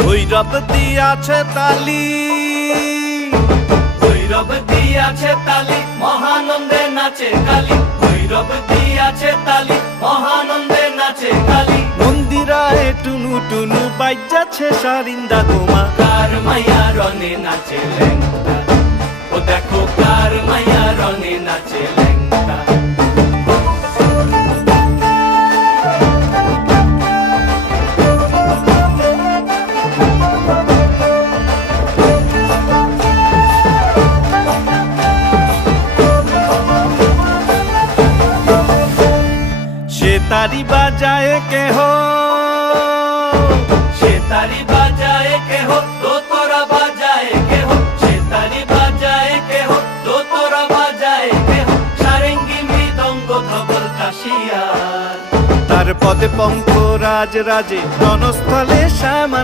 ভৈরব দিয়াছে তালি, ভৈরব দিয়াছে তালি, মহানন্দে নাচে কালী। ভৈরব দিয়াছে তালি, মহানন্দে নাচে কালী। মন্দিরায় টুনু টুনু বাজ্যাছে সারিন্দা গোমা। কার মাইয়া রনে নাচে ল্যাংটা, ও দেখো কার মাইয়া রনে নাচে ল্যাংটা। তারি বাজায় কেহ, সে তারি বাজায় কেহ, দোতরা বাজায় কেহ। সে তারি বাজায় কেহ, দোতরা বাজায় কেহ। সারেঙ্গি মৃদঙ্গ ধবল কাশিয়ার, তার পদে পঙ্ক রাজ রাজে রণস্থলে শ্যামা।